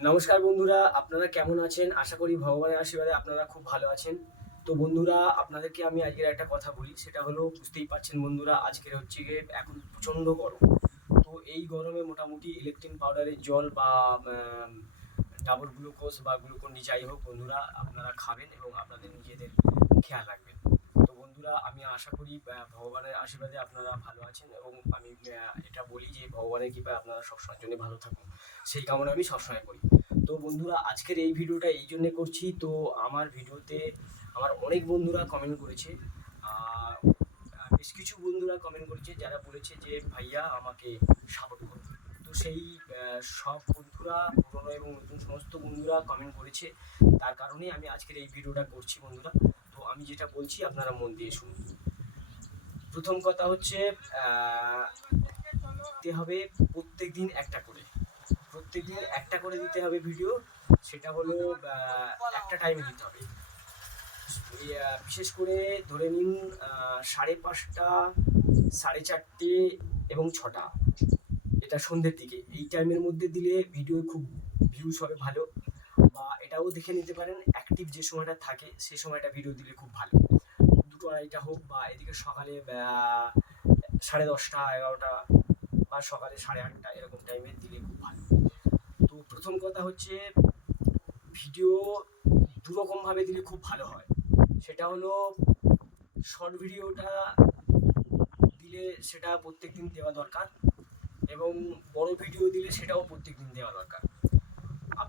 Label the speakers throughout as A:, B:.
A: নমস্কার বন্ধুরা, আপনারা কেমন আছেন? আশা করি ভগবানের আশীর্বাদে আপনারা খুব ভালো আছেন। তো বন্ধুরা, আপনাদেরকে আমি আজকের একটা কথা বলি, সেটা হলো, বুঝতেই পারছেন বন্ধুরা, আজকের হচ্ছে গিয়ে এখন প্রচণ্ড গরম। তো এই গরমে মোটামুটি ইলেকট্রিন পাউডারের জল বা ডাবল গ্লুকোজ বা গ্লুকন্ডি যাই হোক বন্ধুরা, আপনারা খাবেন এবং আপনাদের নিজেদের খেয়াল রাখবেন। বন্ধুরা, আমি আশা করি ভগবানের আশীর্বাদে আপনারা ভালো আছেন এবং আমি এটা বলি যে ভগবানের কৃপায় আপনারা সবসময়ের জন্য ভালো থাকুন। সেই কামনা আমি সবসময় করি। তো বন্ধুরা, আজকের এই ভিডিওটা এই জন্যে করছি। তো আমার ভিডিওতে আমার অনেক বন্ধুরা কমেন্ট করেছে। বেশ কিছু বন্ধুরা কমেন্ট করেছে যারা বলেছে যে, ভাইয়া, আমাকে সাপোর্ট করো। তো সেই সব বন্ধুরা, পুরনো এবং নতুন সমস্ত বন্ধুরা কমেন্ট করেছে। তার কারণেই আমি আজকের এই ভিডিওটা করছি বন্ধুরা। আমি যেটা বলছি, আপনারা মন দিয়ে শুনুন। প্রথম কথা হচ্ছে দিতে হবে প্রত্যেক দিন একটা করে। প্রত্যেক দিন একটা করে দিতে হবে ভিডিও সেটা হলো একটা টাইমে দিতে হবে। বিশেষ করে ধরে নিন সাড়ে পাঁচটা, সাড়ে চারটে এবং ছটা। এটা সন্ধ্যের দিকে। এই টাইমের মধ্যে দিলে ভিডিও খুব ভিউজ হবে ভালো। এটাও দেখে নিতে পারেন অ্যাক্টিভ যে সময়টা থাকে, সেই সময়টা ভিডিও দিলে খুব ভালো। দুটো আড়াইটা হোক বা এদিকে সকালে সাড়ে দশটা, এগারোটা বা সকালে সাড়ে আটটা, এরকম টাইমে দিলে খুব ভালো। তো প্রথম কথা হচ্ছে ভিডিও দুরকমভাবে দিলে খুব ভালো হয়। সেটা হলো শর্ট ভিডিওটা দিলে সেটা প্রত্যেক দিন দেওয়া দরকার এবং বড় ভিডিও দিলে সেটাও প্রত্যেক দিন দেওয়া দরকার।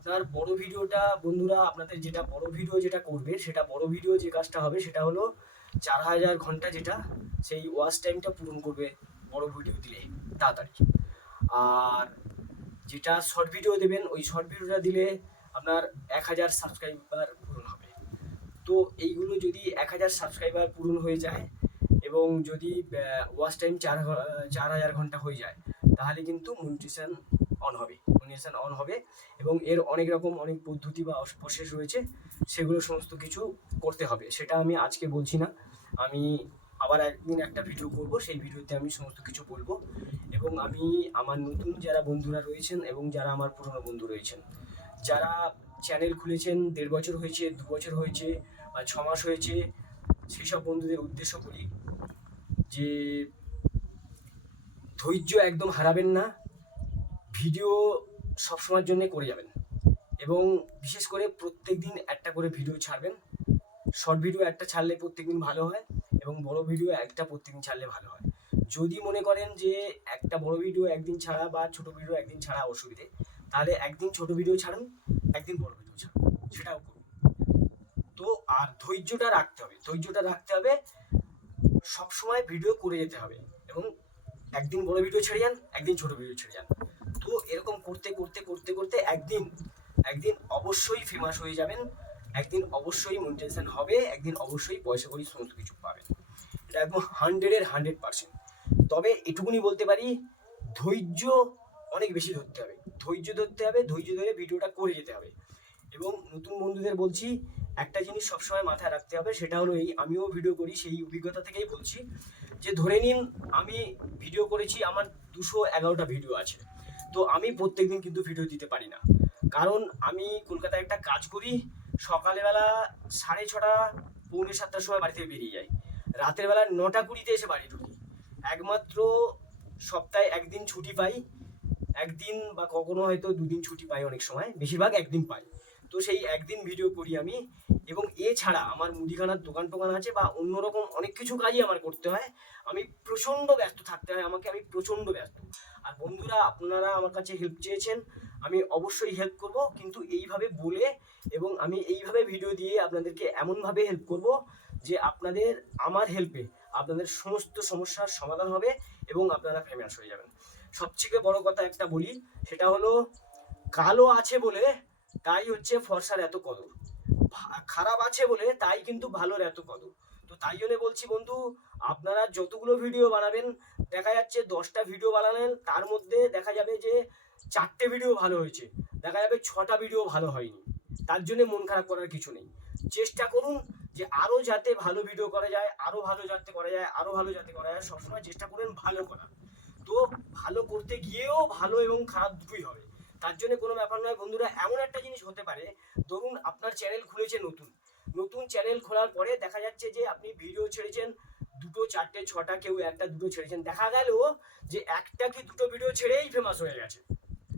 A: আপনার বড় ভিডিওটা বন্ধুরা, আপনাদের যেটা বড় ভিডিও যেটা করবে, সেটা বড় ভিডিও যে কাজটা হবে, সেটা হলো চার হাজার ঘণ্টা যেটা সেই ওয়াচ টাইমটা পূরণ করবে বড় ভিডিও দিলে তাড়াতাড়ি। আর যেটা শর্ট ভিডিও দেবেন, ওই শর্ট ভিডিওটা দিলে আপনার এক হাজার সাবস্ক্রাইবার পূরণ হবে। তো এইগুলো যদি এক হাজার সাবস্ক্রাইবার পূরণ হয়ে যায় এবং যদি ওয়াচ টাইম চার চার হাজার ঘণ্টা হয়ে যায়, তাহলে কিন্তু মনিটেশন অন হবে। মনিটেশন অন হবে এবং এর অনেক রকম অনেক পদ্ধতি বা প্রসেস রয়েছে, সেগুলো সমস্ত কিছু করতে হবে। সেটা আমি আজকে বলছি না। আমি আবার একদিন একটা ভিডিও করব, সেই ভিডিওতে আমি সমস্ত কিছু বলব। এবং আমি আমার নতুন যারা বন্ধুরা রয়েছেন এবং যারা আমার পুরনো বন্ধু রয়েছেন, যারা চ্যানেল খুলেছেন, দেড় বছর হয়েছে, দু বছর হয়েছে, বা ছ মাস হয়েছে সেই সব বন্ধুদের উদ্দেশ্য করি যে, ধৈর্য একদম হারাবেন না। ভিডিও সবসময়ের জন্য করে যাবেন। এবং বিশেষ করে প্রত্যেক দিন একটা করে ভিডিও ছাড়বেন। শর্ট ভিডিও একটা ছাড়লে প্রত্যেকদিন ভালো হয় এবং বড় ভিডিও একটা প্রত্যেকদিন ছাড়লে ভালো হয়। যদি মনে করেন যে একটা বড় ভিডিও একদিন ছাড়া বা ছোট ভিডিও একদিন ছাড়া অসুবিধে, তাহলে একদিন ছোট ভিডিও ছাড়ুন, একদিন বড় ভিডিও ছাড়ুন, সেটাও করুন। তো আর ধৈর্যটা রাখতে হবে, ধৈর্যটা রাখতে হবে, সবসময় ভিডিও করে যেতে হবে এবং একদিন বড় ভিডিও ছেড়ে যান, একদিন ছোট ভিডিও ছেড়ে যান। এরকম করতে করতে করতে করতে একদিন একদিন অবশ্যই ফেমাস হয়ে যাবেন, একদিন অবশ্যই মনিটাইজেশন হবে, একদিন অবশ্যই পয়সা করি সমস্ত কিছু পাবেন। এটা একদম হান্ড্রেডের হান্ড্রেড পার্সেন্ট তবে এটুকুনি বলতে পারি, ধৈর্য অনেক বেশি ধরতে হবে। ধৈর্য ধরতে হবে, ধৈর্য ধরে ভিডিওটা করে যেতে হবে। এবং নতুন বন্ধুদের বলছি, একটা জিনিস সবসময় মাথায় রাখতে হবে, সেটা হলো এই, আমিও ভিডিও করি, সেই অভিজ্ঞতা থেকেই বলছি যে ধরে নিন, আমি ভিডিও করেছি, আমার দুশো এগারোটা ভিডিও আছে। তো আমি প্রত্যেক দিন কিন্তু ভিডিও দিতে পারি না। কারণ আমি কলকাতায় একটা কাজ করি, সকালবেলা সাড়ে ছটা, পৌনে সাতটার সময় বাড়ি থেকে বেরিয়ে যাই। রাতের বেলা নটা কুড়িতে এসে বাড়ি ঢুকি। একমাত্র সপ্তাহে একদিন ছুটি পাই। একদিন বা কখনো হয়তো দুদিন ছুটি পাই অনেক সময়, বেশিরভাগ একদিন পাই। তো সেই একদিন ভিডিও করি আমি এবং এছাড়া আমার মুদিখানার দোকান টোকান আছে বা অন্যরকম অনেক কিছু কাজই আমার করতে হয়। আমি প্রচণ্ড ব্যস্ত থাকতে হয়, আমাকে আমি প্রচণ্ড ব্যস্ত। আর বন্ধুরা, আপনারা আমার কাছে হেল্প চেয়েছেন, আমি অবশ্যই হেল্প করব। কিন্তু এইভাবে বলে এবং আমি এইভাবে ভিডিও দিয়ে আপনাদেরকে এমনভাবে হেল্প করব যে আপনাদের আমার হেল্পে আপনাদের সমস্ত সমস্যার সমাধান হবে এবং আপনারা ফেমাস হয়ে যাবেন। সবথেকে বড় কথা একটা বলি, সেটা হলো, কালো আছে বলে তাই হচ্ছে ফর্সার এত কদর। খারাপ আছে বলে তাই কিন্তু ভালোর এত কদর। তো তাই জন্য বলছি বন্ধু, আপনারা যতগুলো ভিডিও বানাবেন, দেখা যাচ্ছে দশটা ভিডিও বানালেন, তার মধ্যে দেখা যাবে যে চারটে ভিডিও ভালো হয়েছে। দেখা যাবে ছটা ভিডিও ভালো হয়নি। তার জন্য মন খারাপ করার কিছু নেই। চেষ্টা করুন যে আরও যাতে ভালো ভিডিও করা যায় আরও ভালো যাতে করা যায় আরও ভালো যাতে করা যায়, সবসময় চেষ্টা করবেন ভালো করার। তো ভালো করতে গিয়েও ভালো এবং খারাপ দুটোই হবে। তার জন্য কোনো ব্যাপার নয়। বন্ধুরা, এমন একটা জিনিস হতে পারে। ধরুন, আপনার চ্যানেল খুলেছে নতুন। নতুন চ্যানেল খোলার পরে দেখা যাচ্ছে যে আপনি ভিডিও ছেড়েছেন, দুটো, চারটে, ছটা, কেউ একটা, দুটো ছেড়েছেন। দেখা গেল যে একটা কি দুটো ভিডিও ছেড়েই ফেমাস হয়ে গেছে।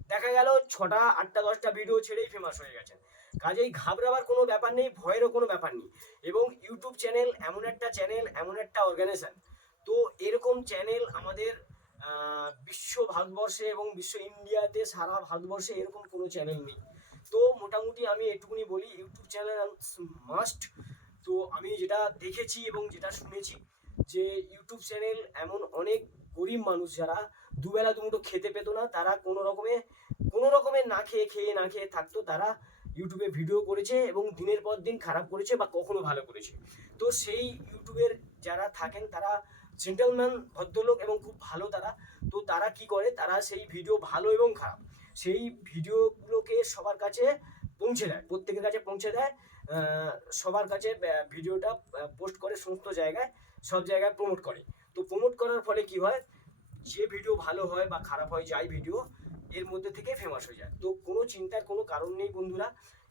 A: দেখা গেল ছটা, আটটা, দশটা ভিডিও ছেড়েই ফেমাস হয়ে গেছেন। কাজেই ঘাবড়াবার কোনো ব্যাপার নেই, ভয়েরও কোনো ব্যাপার নেই। এবং ইউটিউব চ্যানেল এমন একটা চ্যানেল এমন একটা অর্গানাইজেশন তো এরকম চ্যানেল আমাদের বিশ্ব ভারতবর্ষে এবং বিশ্ব ইন্ডিয়াতে সারা ভারতবর্ষে এরকম কোনো চ্যানেল নেই। তো মোটামুটি আমি এটুকুনি বলি, ইউটিউব চ্যানেল মাস্ট তো আমি যেটা দেখেছি এবং যেটা শুনেছি যে ইউটিউব চ্যানেল এমন অনেক গরিব মানুষ যারা দুবেলা দুমুটো খেতে পেতো না, তারা কোনো রকমে কোনো রকমে না খেয়ে খেয়ে না খেয়ে থাকতো, তারা ইউটিউবে ভিডিও করেছে এবং দিনের পর দিন খারাপ করেছে বা কখনো ভালো করেছে। তো সেই ইউটিউবের যারা থাকেন, তারা জেন্টেলম্যান ভদ্রলোক এবং খুব ভালো তারা। তো তারা কি করে? তারা সেই ভিডিও ভালো এবং খারাপ। সেই ভিডিওগুলোকে সবার কাছে পৌঁছে দেয়, প্রত্যেকের কাছে পৌঁছে দেয়। সবার কাছে ভিডিওটা পোস্ট করে সমস্ত জায়গায়, সব জায়গায় প্রমোট করে। তো প্রমোট করার ফলে কি হয়? যে ভিডিও ভালো হয় বা খারাপ হয়, যাই ভিডিও এর মধ্যে থেকে ফেমাস হয়ে যায়। তো কোনো চিন্তার কোনো কারণ নেই বন্ধুরা।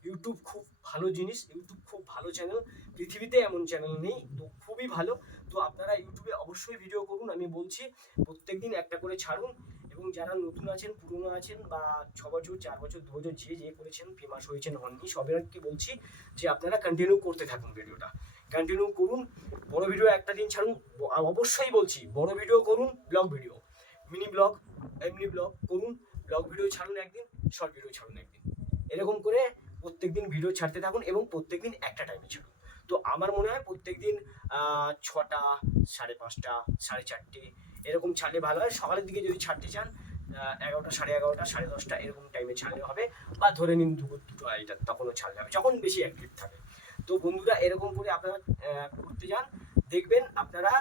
A: ইউটিউব খুব ভালো জিনিস ইউটিউব খুব ভালো চ্যানেল পৃথিবীতে এমন চ্যানেল নেই। তো খুবই ভালো। তো আপনারা ইউটিউবে অবশ্যই ভিডিও করুন, আমি বলছি প্রত্যেক দিন একটা করে ছাড়ুন এবং যারা নতুন আছেন, পুরনো আছেন বা ছ বছর, চার বছর, দু বছর যে যে করেছেন ফেমাস হয়েছেন হননি সবাইকে বলছি যে আপনারা কন্টিনিউ করতে থাকুন ভিডিওটা কন্টিনিউ করুন, বড় ভিডিও একটা দিন ছাড়ুন অবশ্যই বলছি বড় ভিডিও করুন ব্লগ ভিডিও মিনি ব্লগ এমনি ব্লগ করুন ব্লগ ভিডিও ছাড়ুন একদিন শর্ট ভিডিও ছাড়ুন একদিন। এরকম করে প্রত্যেকদিন ভিডিও ছাড়তে থাকুন এবং প্রত্যেকদিন একটা টাইমে ছাড়ুন। তো আমার মনে হয় প্রত্যেকদিন আহ, ছটা সাড়ে পাঁচটা সাড়ে চারটে এরকম ছাড়লে ভালো হয়। সকালের দিকে যদি ছাড়তে চান এগারোটা সাড়ে এগারোটা সাড়ে দশটা এরকম টাইমে ছাড়লে হবে বা ধরে নিন দুপুর দুটো আড়াইটা তখনও ছাড়লে হবে যখন বেশি অ্যাক্টিভ থাকে। তো বন্ধুরা এরকম করে আপনারা করতে যান দেখবেন আপনারা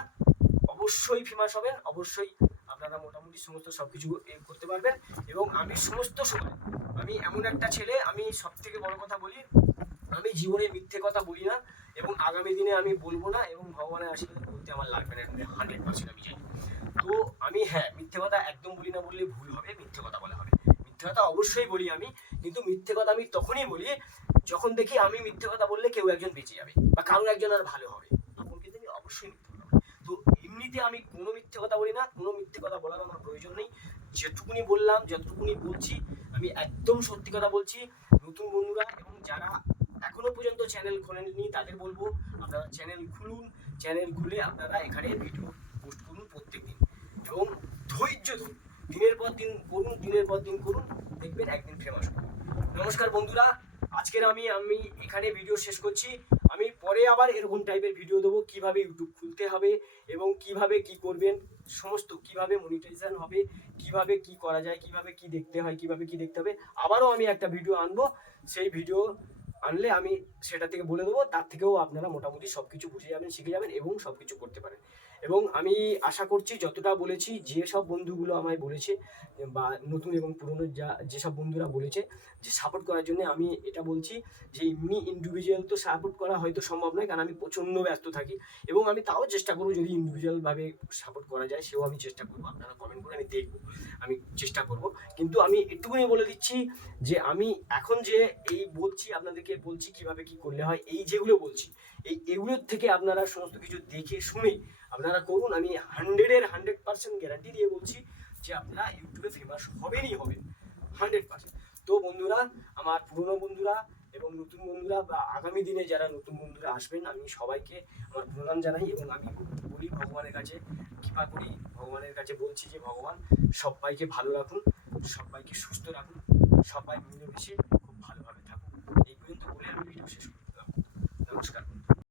A: অবশ্যই ফেমাস হবেন অবশ্যই আপনারা মোটামুটি সমস্ত সব কিছু করতে পারবেন এবং আমি সমস্ত সময় আমি এমন একটা ছেলে আমি সব থেকে বড় কথা বলি আমি জীবনে মিথ্যে কথা বলি না। এবং আগামী দিনে আমি বলব না এবং ভগবানের আশীর্বাদ বলতে আমার লাগবে না হান্ড্রেড পার্সেন্ট আমি জানি। তো আমি হ্যাঁ মিথ্যে কথা একদম বলি না বললে ভুল হবে, মিথ্যে কথা বলা হবে। মিথ্যে কথা অবশ্যই বলি আমি, কিন্তু মিথ্যে কথা আমি তখনই বলি যখন দেখি আমি মিথ্যে কথা বললে কেউ একজন বেঁচে যাবে বা কারোর একজন আর ভালো হবে। তখন কিন্তু আমি অবশ্যই মিথ্যে কথা বলি। তো এমনিতে আমি কোনো মিথ্যে কথা বলি না, কোনো মিথ্যে কথা বলার আমার প্রয়োজন নেই। যেটুকুনি বললাম যতটুকুনি বলছি, আমি একদম সত্যি কথা বলছি। নতুন বন্ধুরা এবং যারা এখনও পর্যন্ত চ্যানেল খোলেননি, তাদের বলব আপনারা চ্যানেল খুলুন চ্যানেল খুলে আপনারা এখানে ভিডিও পোস্ট করুন প্রত্যেকদিন। এবং ধৈর্য ধরুন, দিনের পর দিন করুন, দিনের পর দিন করুন, দেখবেন একদিন ফেমাস নমস্কার বন্ধুরা, আজকের আমি আমি এখানে ভিডিও শেষ করছি। আমি পরে আবার এরকম টাইপের ভিডিও দেবো, কীভাবে ইউটিউব খুলতে হবে এবং কীভাবে কি করবেন, সমস্ত কীভাবে মনিটাইজেশন হবে, কীভাবে কি করা যায়, কীভাবে কি দেখতে হয়, কীভাবে কি দেখতে হবে, আবারও আমি একটা ভিডিও আনব। সেই ভিডিও আনলে আমি সেটা থেকে বলে দেবো, তার থেকেও আপনারা মোটামুটি সব কিছু বুঝে যাবেন, শিখে যাবেন এবং সব কিছু করতে পারেন। এবং আমি আশা করছি যতটা বলেছি যেসব বন্ধুগুলো আমায় বলেছে, বা নতুন এবং পুরনো যা যেসব বন্ধুরা বলেছে, যে সাপোর্ট করার জন্য আমি এটা বলছি যে এমনি ইন্ডিভিজুয়াল তো সাপোর্ট করা হয়তো সম্ভব নয়, কারণ আমি প্রচণ্ড ব্যস্ত থাকি। এবং আমি তাও চেষ্টা করব যদি ইন্ডিভিজুয়ালভাবে সাপোর্ট করা যায়, সেও আমি চেষ্টা করব, আপনারা কমেন্ট করে আমি দেখব, আমি চেষ্টা করব। কিন্তু আমি একটুখানি বলে দিচ্ছি যে আমি এখন যে এই বলছি, আপনাদেরকে বলছি কীভাবে কি করলে হয়, এই যেগুলো বলছি, এই এগুলোর থেকে আপনারা সমস্ত কিছু দেখে শুনে আপনারা করুন, আমি হান্ড্রেডের হান্ড্রেড পার্সেন্ট গ্যারান্টি দিয়ে বলছি যে আপনারা ইউটিউবে ফেমাস হবেনই হবেন হান্ড্রেড পার্সেন্ট তো বন্ধুরা, আমার পুরনো বন্ধুরা এবং নতুন বন্ধুরা বা আগামী দিনে যারা নতুন বন্ধুরা আসবেন, আমি সবাইকে আমার প্রণাম জানাই এবং আমি বলি ভগবানের কাছে কৃপা করি, ভগবানের কাছে বলছি যে, ভগবান, সবাইকে ভালো রাখুন, সবাইকে সুস্থ রাখুন, সবাই মিলেমিশে খুব ভালোভাবে থাকুন এই পর্যন্ত বলে আমি ভিডিও শেষ করতে নমস্কার